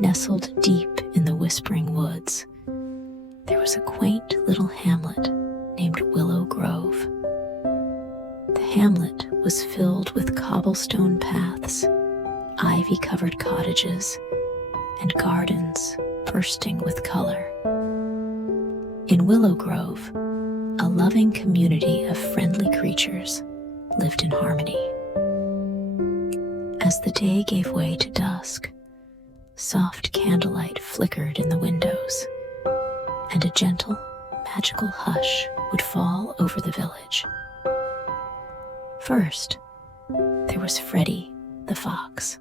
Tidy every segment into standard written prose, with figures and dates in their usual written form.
nestled deep in the whispering woods, there was a quaint little hamlet named Willow Grove. The hamlet was filled with cobblestone paths, ivy-covered cottages, and gardens bursting with color. In Willow Grove, a loving community of friendly creatures lived in harmony. As the day gave way to dusk, soft candlelight flickered in the windows, and a gentle, magical hush would fall over the village. First, there was Freddie the Fox.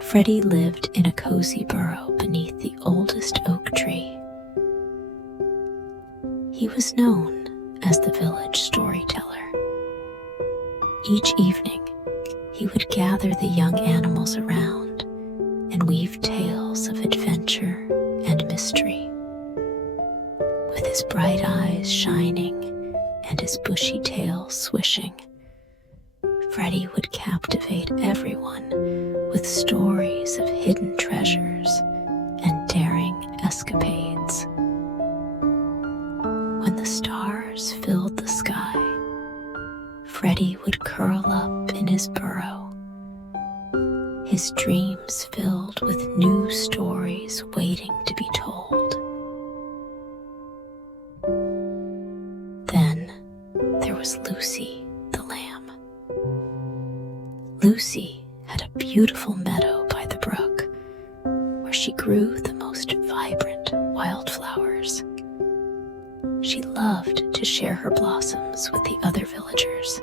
Freddie lived in a cozy burrow beneath the oldest oak tree. He was known as the village storyteller. Each evening, he would gather the young animals around and weave tales of adventure and mystery. With his bright eyes shining and his bushy tail swishing, Freddie would captivate everyone with stories of hidden treasures and daring escapades. When the stars filled the sky, Freddie would curl up in his burrow, his dreams filled with new stories waiting to be told. Then there was Lucy the lamb. Lucy had a beautiful meadow by the brook where she grew the most vibrant wildflowers. She loved to share her blossoms with the other villagers,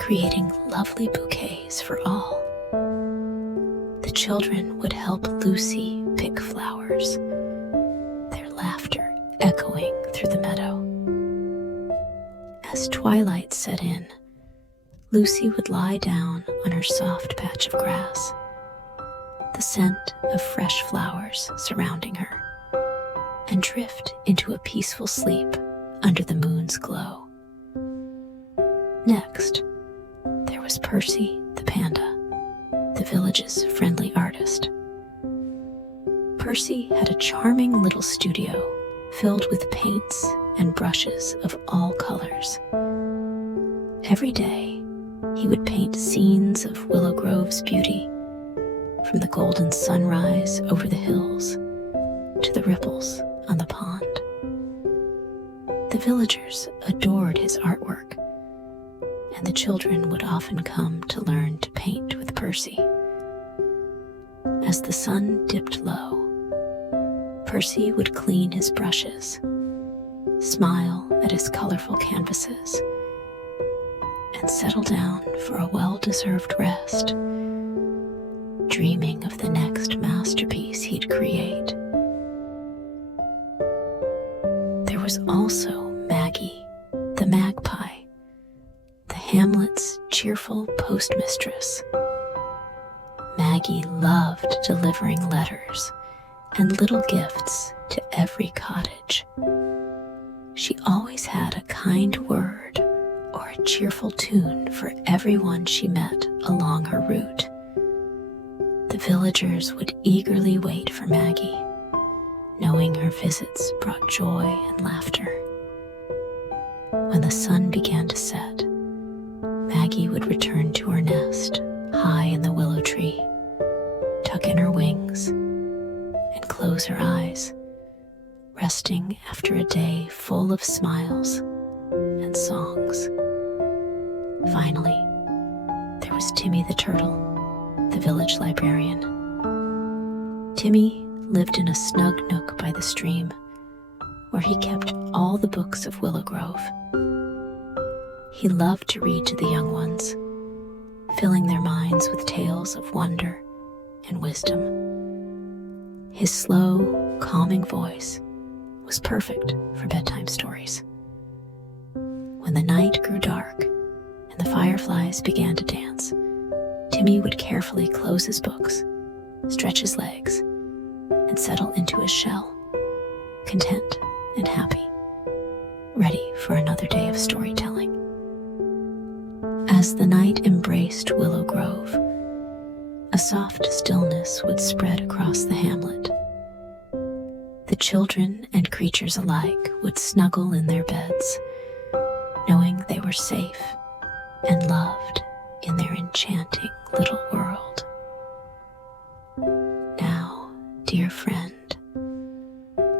creating lovely bouquets for all. The children would help Lucy pick flowers, their laughter echoing through the meadow. As twilight set in, Lucy would lie down on her soft patch of grass, the scent of fresh flowers surrounding her, and drift into a peaceful sleep under the moon's glow. Next, there was Percy the Panda, the village's friendly artist. Percy had a charming little studio filled with paints and brushes of all colors. Every day, he would paint scenes of Willow Grove's beauty, from the golden sunrise over the hills to the ripples on the pond. The villagers adored his artwork, and the children would often come to learn to paint with Percy. As the sun dipped low, Percy would clean his brushes, smile at his colorful canvases, and settle down for a well-deserved rest, dreaming of the next masterpiece he'd create. There was also Maggie the Magpie, the hamlet's cheerful postmistress. Maggie loved delivering letters and little gifts to every cottage. She always had a kind word or a cheerful tune for everyone she met along her route. The villagers would eagerly wait for Maggie, knowing her visits brought joy and laughter. When the sun began to set, Maggie would return to her nest high in the willow tree, tuck in her wings, and close her eyes, resting after a day full of smiles and songs. Finally, there was Timmy the Turtle, the village librarian. Timmy lived in a snug nook by the stream, where he kept all the books of Willow Grove. He loved to read to the young ones, filling their minds with tales of wonder and wisdom. His slow, calming voice was perfect for bedtime stories. When the night grew dark and the fireflies began to dance, Timmy would carefully close his books, stretch his legs, and settle into his shell, content and happy, ready for another day of storytelling. As the night embraced Willow Grove, a A soft stillness would spread across the hamlet. The children and creatures alike would snuggle in their beds, knowing they were safe and loved in their enchanting little world. Now, dear friend,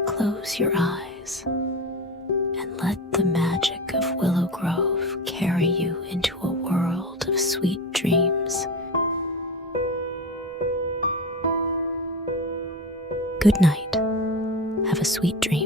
close your eyes and let the magic of Willow Grove carry you into a world of sweet dreams. Good night. Have a sweet dream.